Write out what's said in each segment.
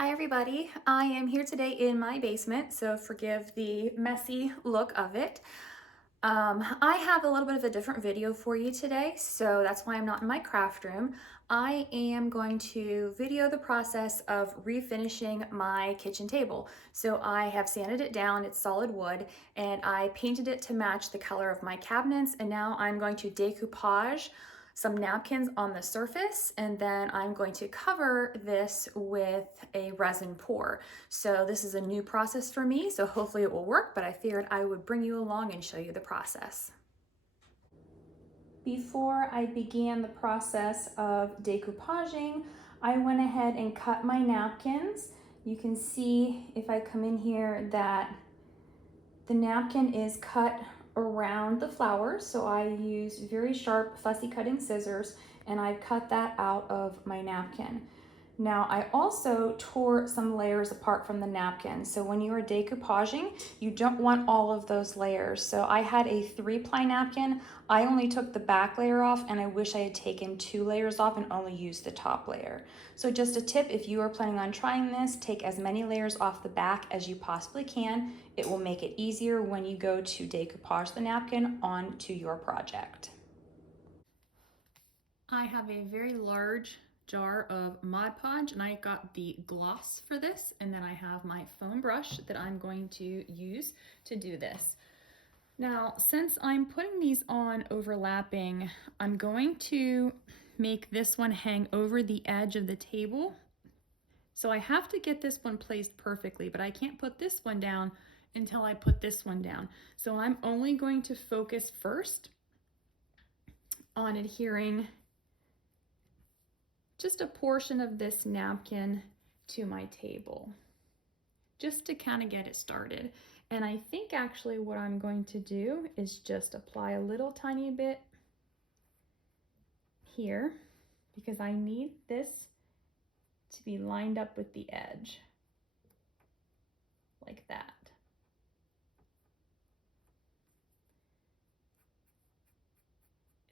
Hi everybody, I am here today in my basement, so forgive the messy look of it. I have a little bit of a different video for you today, so that's why I'm not in my craft room. I am going to video the process of refinishing my kitchen table. So I have sanded it down, it's solid wood, and I painted it to match the color of my cabinets, and now I'm going to decoupage some napkins on the surface, and then I'm going to cover this with a resin pour. So this is a new process for me, so hopefully it will work, but I figured I would bring you along and show you the process. Before I began the process of decoupaging, I went ahead and cut my napkins. You can see if I come in here that the napkin is cut around the flowers, so I use very sharp fussy cutting scissors and I cut that out of my napkin. Now I also tore some layers apart from the napkin. So when you are decoupaging, you don't want all of those layers. So I had a 3-ply napkin. I only took the back layer off, and I wish I had taken 2 layers off and only used the top layer. So just a tip, if you are planning on trying this, take as many layers off the back as you possibly can. It will make it easier when you go to decoupage the napkin onto your project. I have a very large jar of Mod Podge, and I got the gloss for this, and then I have my foam brush that I'm going to use to do this. Now, since I'm putting these on overlapping, I'm going to make this one hang over the edge of the table. So I have to get this one placed perfectly, but I can't put this one down until I put this one down. So I'm only going to focus first on adhering just a portion of this napkin to my table, just to kind of get it started. And I think actually what I'm going to do is just apply a little tiny bit here, because I need this to be lined up with the edge, like that.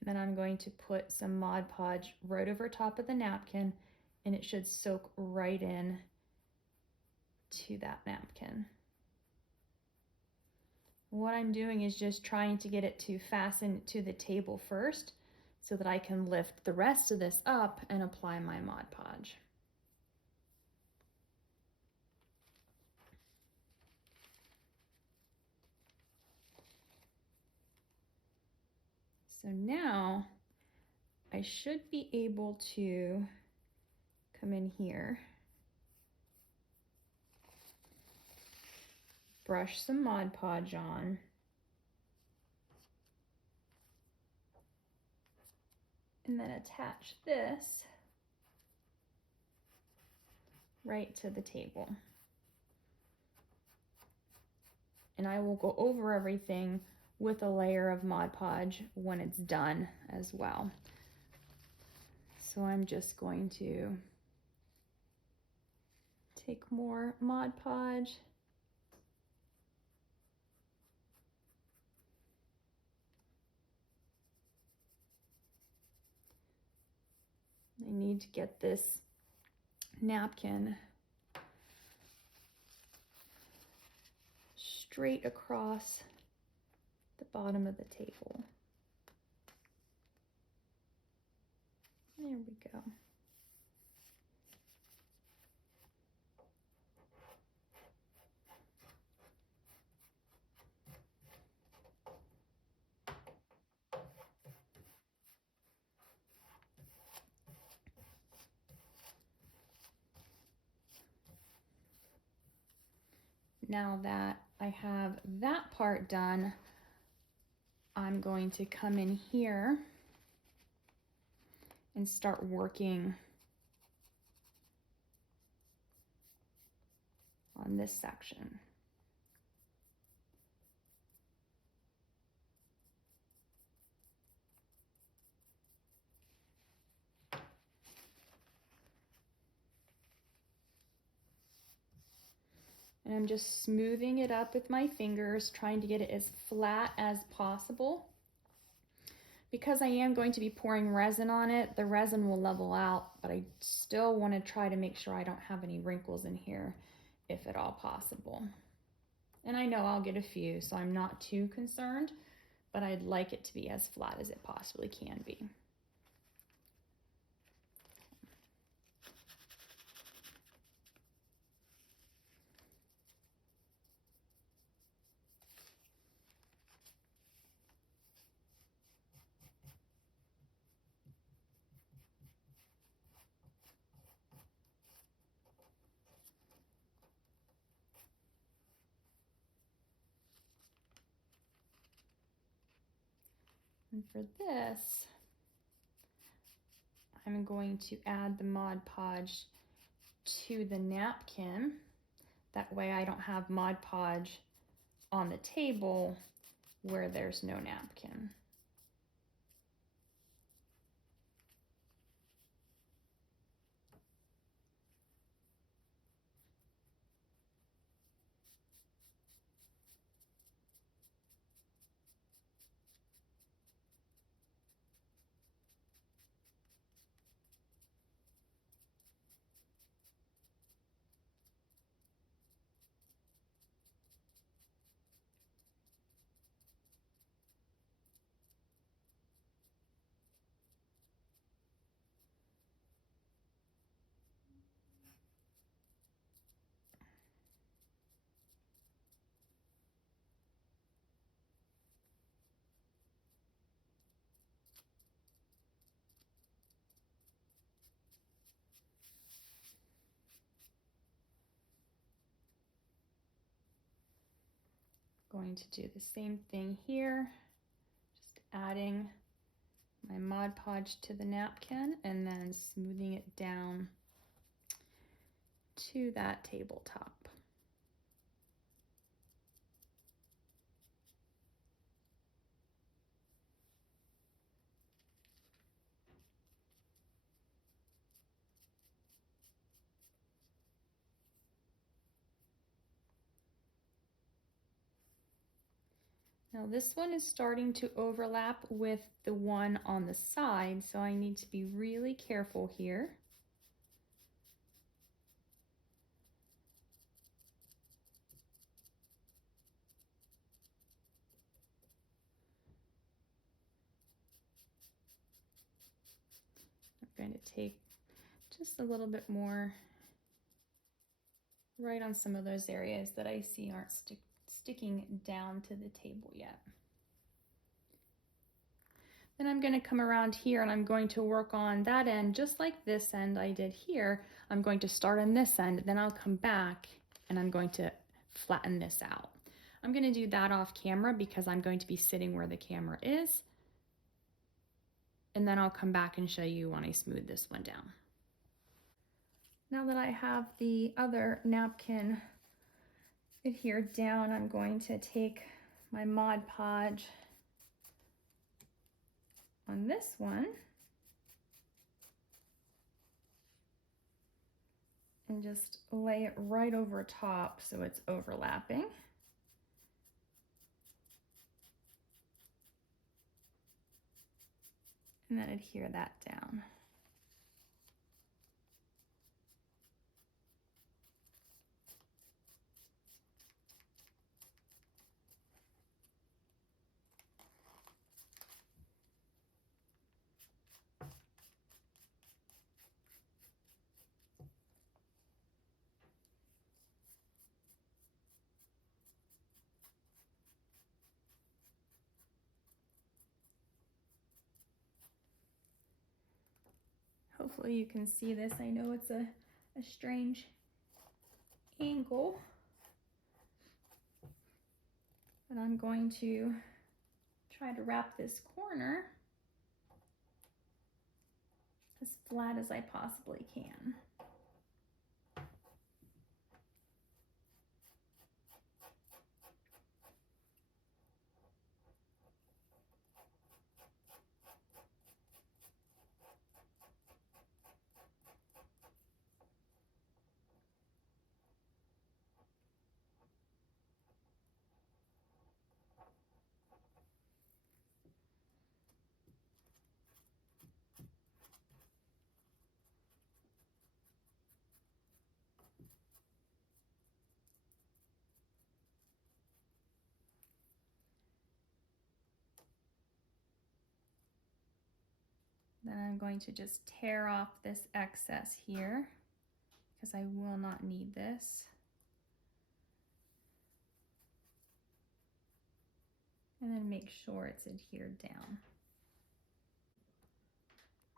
And then I'm going to put some Mod Podge right over top of the napkin, and it should soak right in to that napkin. What I'm doing is just trying to get it to fasten to the table first so that I can lift the rest of this up and apply my Mod Podge. So now I should be able to come in here, brush some Mod Podge on, and then attach this right to the table. And I will go over everything with a layer of Mod Podge when it's done as well. So I'm just going to take more Mod Podge, I need to get this napkin straight across the bottom of the table. There we go. Now that I have that part done, I'm going to come in here and start working on this section. And I'm just smoothing it up with my fingers, trying to get it as flat as possible. Because I am going to be pouring resin on it, the resin will level out, but I still want to try to make sure I don't have any wrinkles in here, if at all possible. And I know I'll get a few, so I'm not too concerned, but I'd like it to be as flat as it possibly can be. And for this, I'm going to add the Mod Podge to the napkin. That way I don't have Mod Podge on the table where there's no napkin. Going to do the same thing here, just adding my Mod Podge to the napkin and then smoothing it down to that tabletop. Now this one is starting to overlap with the one on the side, so I need to be really careful here. I'm going to take just a little bit more right on some of those areas that I see aren't sticking down to the table yet. Then I'm going to come around here and I'm going to work on that end just like this end I did here. I'm going to start on this end, then I'll come back and I'm going to flatten this out. I'm going to do that off camera because I'm going to be sitting where the camera is. And then I'll come back and show you when I smooth this one down. Now that I have the other napkin adhered down, I'm going to take my Mod Podge on this one and just lay it right over top so it's overlapping. And then adhere that down. Hopefully you can see this. I know it's a strange angle, but I'm going to try to wrap this corner as flat as I possibly can. And I'm going to just tear off this excess here because I will not need this. And then make sure it's adhered down.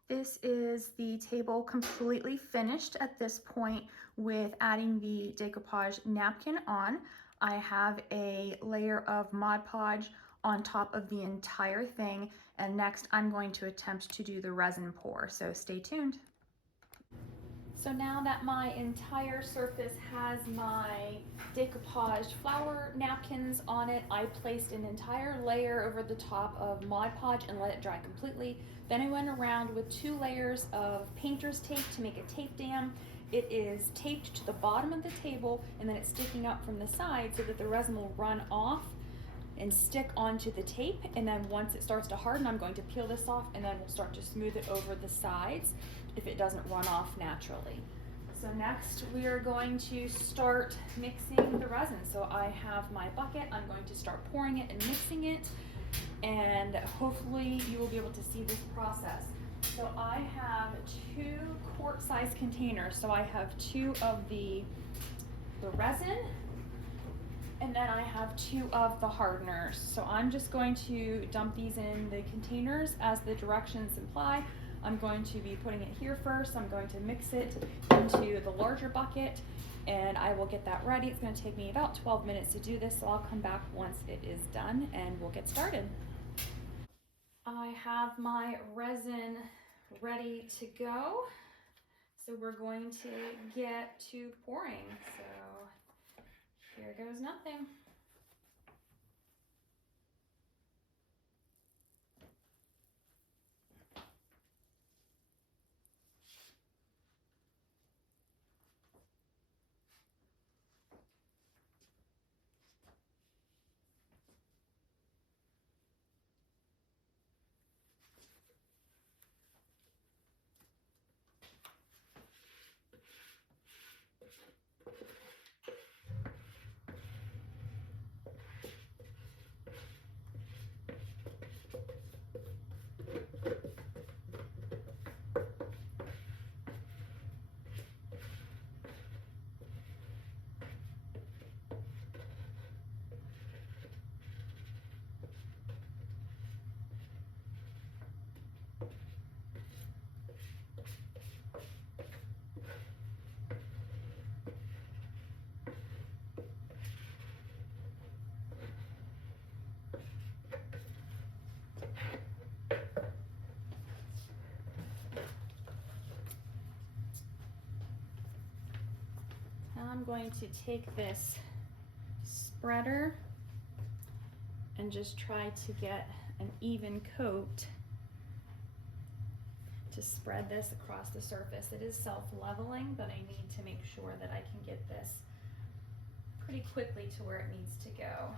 This is the table completely finished at this point with adding the decoupage napkin on. I have a layer of Mod Podge on top of the entire thing, and next I'm going to attempt to do the resin pour, so stay tuned. So now that my entire surface has my decoupaged flower napkins on it, I placed an entire layer over the top of Mod Podge and let it dry completely. Then I went around with 2 layers of painter's tape to make a tape dam. It is taped to the bottom of the table and then it's sticking up from the side so that the resin will run off and stick onto the tape, and then once it starts to harden, I'm going to peel this off and then we'll start to smooth it over the sides if it doesn't run off naturally. So next we are going to start mixing the resin. So I have my bucket, I'm going to start pouring it and mixing it, and hopefully you will be able to see this process. So I have 2 quart-sized containers. So I have 2 of the resin, and then I have 2 of the hardeners. So I'm just going to dump these in the containers as the directions imply. I'm going to be putting it here first. I'm going to mix it into the larger bucket and I will get that ready. It's going to take me about 12 minutes to do this, so I'll come back once it is done and we'll get started. I have my resin ready to go. So we're going to get to pouring. So here goes nothing. Now I'm going to take this spreader and just try to get an even coat to spread this across the surface. It is self-leveling, but I need to make sure that I can get this pretty quickly to where it needs to go.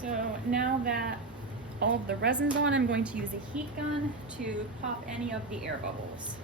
So now that all of the resin's on, I'm going to use a heat gun to pop any of the air bubbles.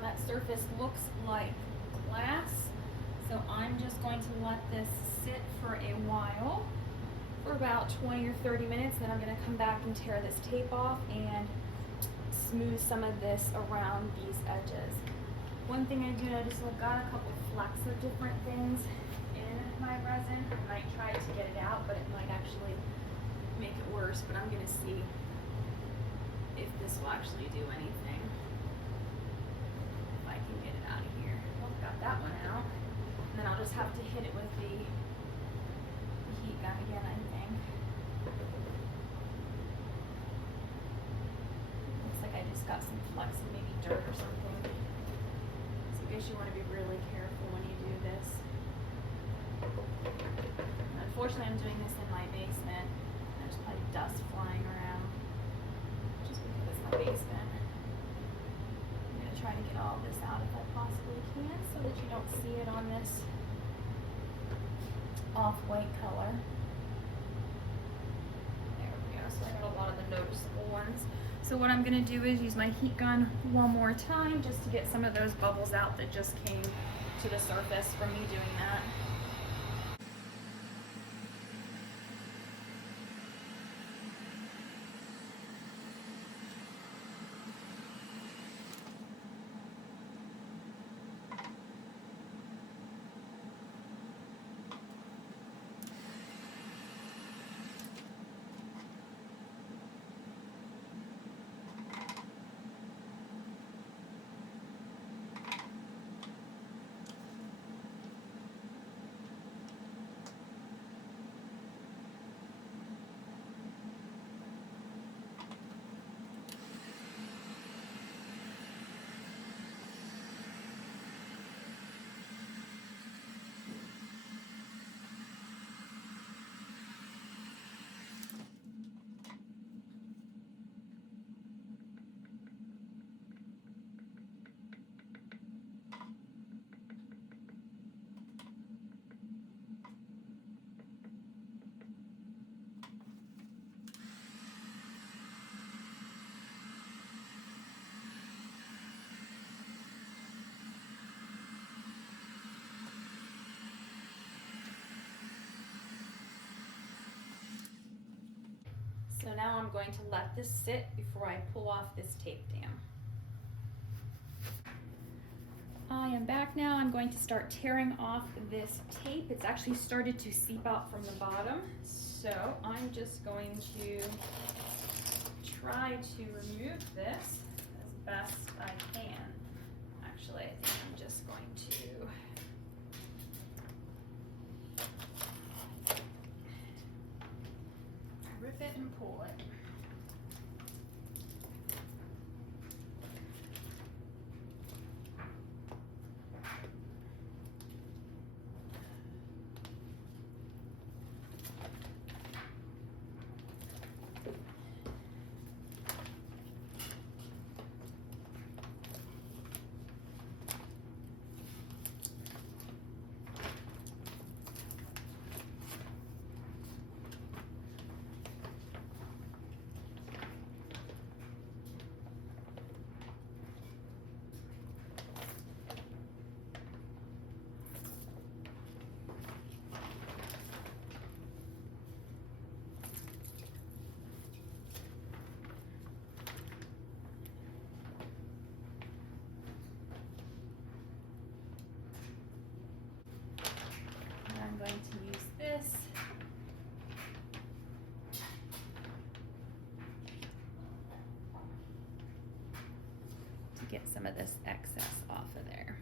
That surface looks like glass, so I'm just going to let this sit for a while, for about 20 or 30 minutes. Then I'm going to come back and tear this tape off and smooth some of this around these edges. One thing I do notice, I've got a couple flecks of different things in my resin. I might try to get it out, but it might actually make it worse, but I'm going to see if this will actually do anything. Get it out of here. Well, got that one out. And then I'll just have to hit it with the heat gun again, I think. Looks like I just got some flecks of maybe dirt or something. So I guess you want to be really careful when you do this. Unfortunately, I'm doing this in my basement. There's probably dust flying around just because it's my basement. Try to get all this out if I possibly can, so that you don't see it on this off-white color. There we go. So I got a lot of the noticeable ones. So what I'm going to do is use my heat gun one more time just to get some of those bubbles out that just came to the surface from me doing that. So now I'm going to let this sit before I pull off this tape dam. I am back now. I'm going to start tearing off this tape. It's actually started to seep out from the bottom. So I'm just going to try to remove this as best I can. Actually, I think I'm just going to rip it and pull it. I'm going to use this. To get some of this excess off of there.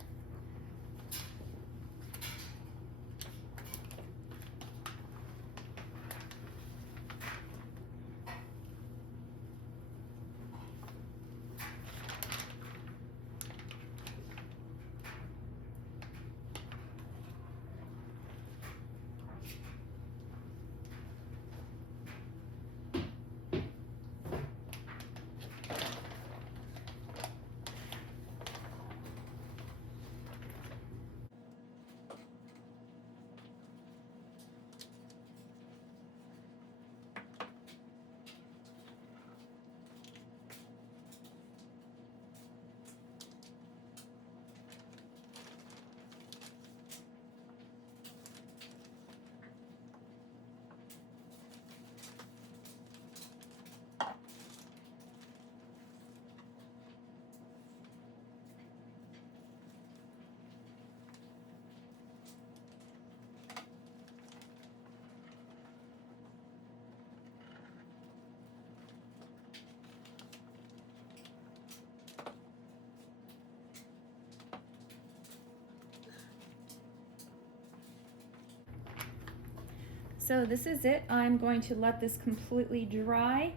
So this is it. I'm going to let this completely dry,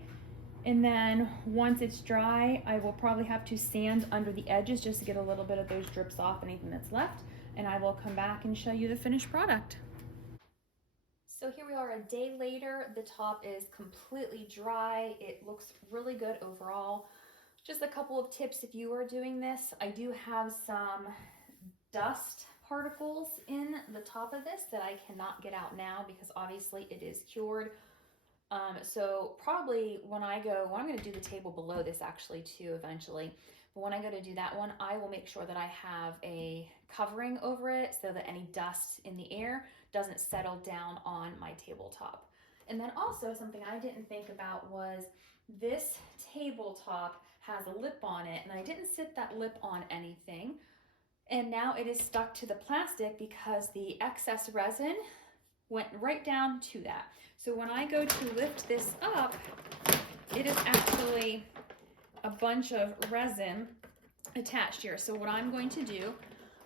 and then once it's dry, I will probably have to sand under the edges just to get a little bit of those drips off, anything that's left, and I will come back and show you the finished product. So here we are a day later. The top is completely dry. It looks really good overall. Just a couple of tips if you are doing this. I do have some dust particles in the top of this that I cannot get out now because obviously it is cured. So probably when I'm going to do the table below this actually too eventually, but when I go to do that one, I will make sure that I have a covering over it so that any dust in the air doesn't settle down on my tabletop. And then also something I didn't think about was this tabletop has a lip on it, and I didn't sit that lip on anything. And now it is stuck to the plastic because the excess resin went right down to that. So when I go to lift this up, it is actually a bunch of resin attached here. So what I'm going to do,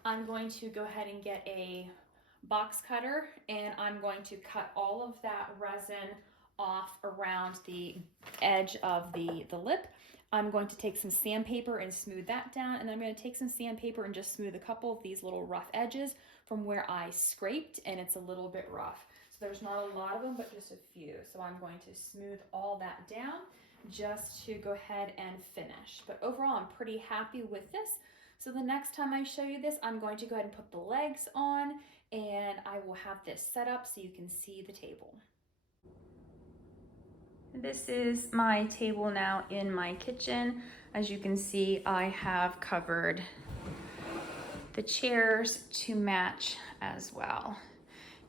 I'm going to go ahead and get a box cutter, and I'm going to cut all of that resin off around the edge of the lip. I'm going to take some sandpaper and smooth that down, and then I'm going to take some sandpaper and just smooth a couple of these little rough edges from where I scraped, and it's a little bit rough. So there's not a lot of them, but just a few. So I'm going to smooth all that down just to go ahead and finish. But overall, I'm pretty happy with this. So the next time I show you this, I'm going to go ahead and put the legs on, and I will have this set up so you can see the table. This is my table now in my kitchen. As you can see, I have covered the chairs to match as well.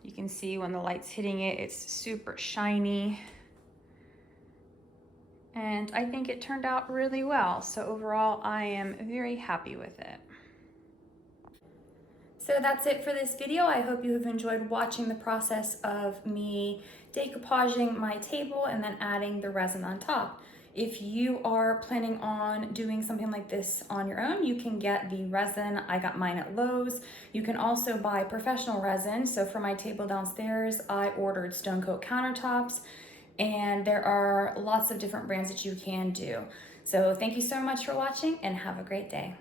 You can see when the light's hitting it, it's super shiny. And I think it turned out really well. So overall, I am very happy with it. So that's it for this video. I hope you have enjoyed watching the process of me decoupaging my table and then adding the resin on top. If you are planning on doing something like this on your own, you can get the resin. I got mine at Lowe's. You can also buy professional resin. So for my table downstairs, I ordered Stone Coat countertops, and there are lots of different brands that you can do. So thank you so much for watching, and have a great day.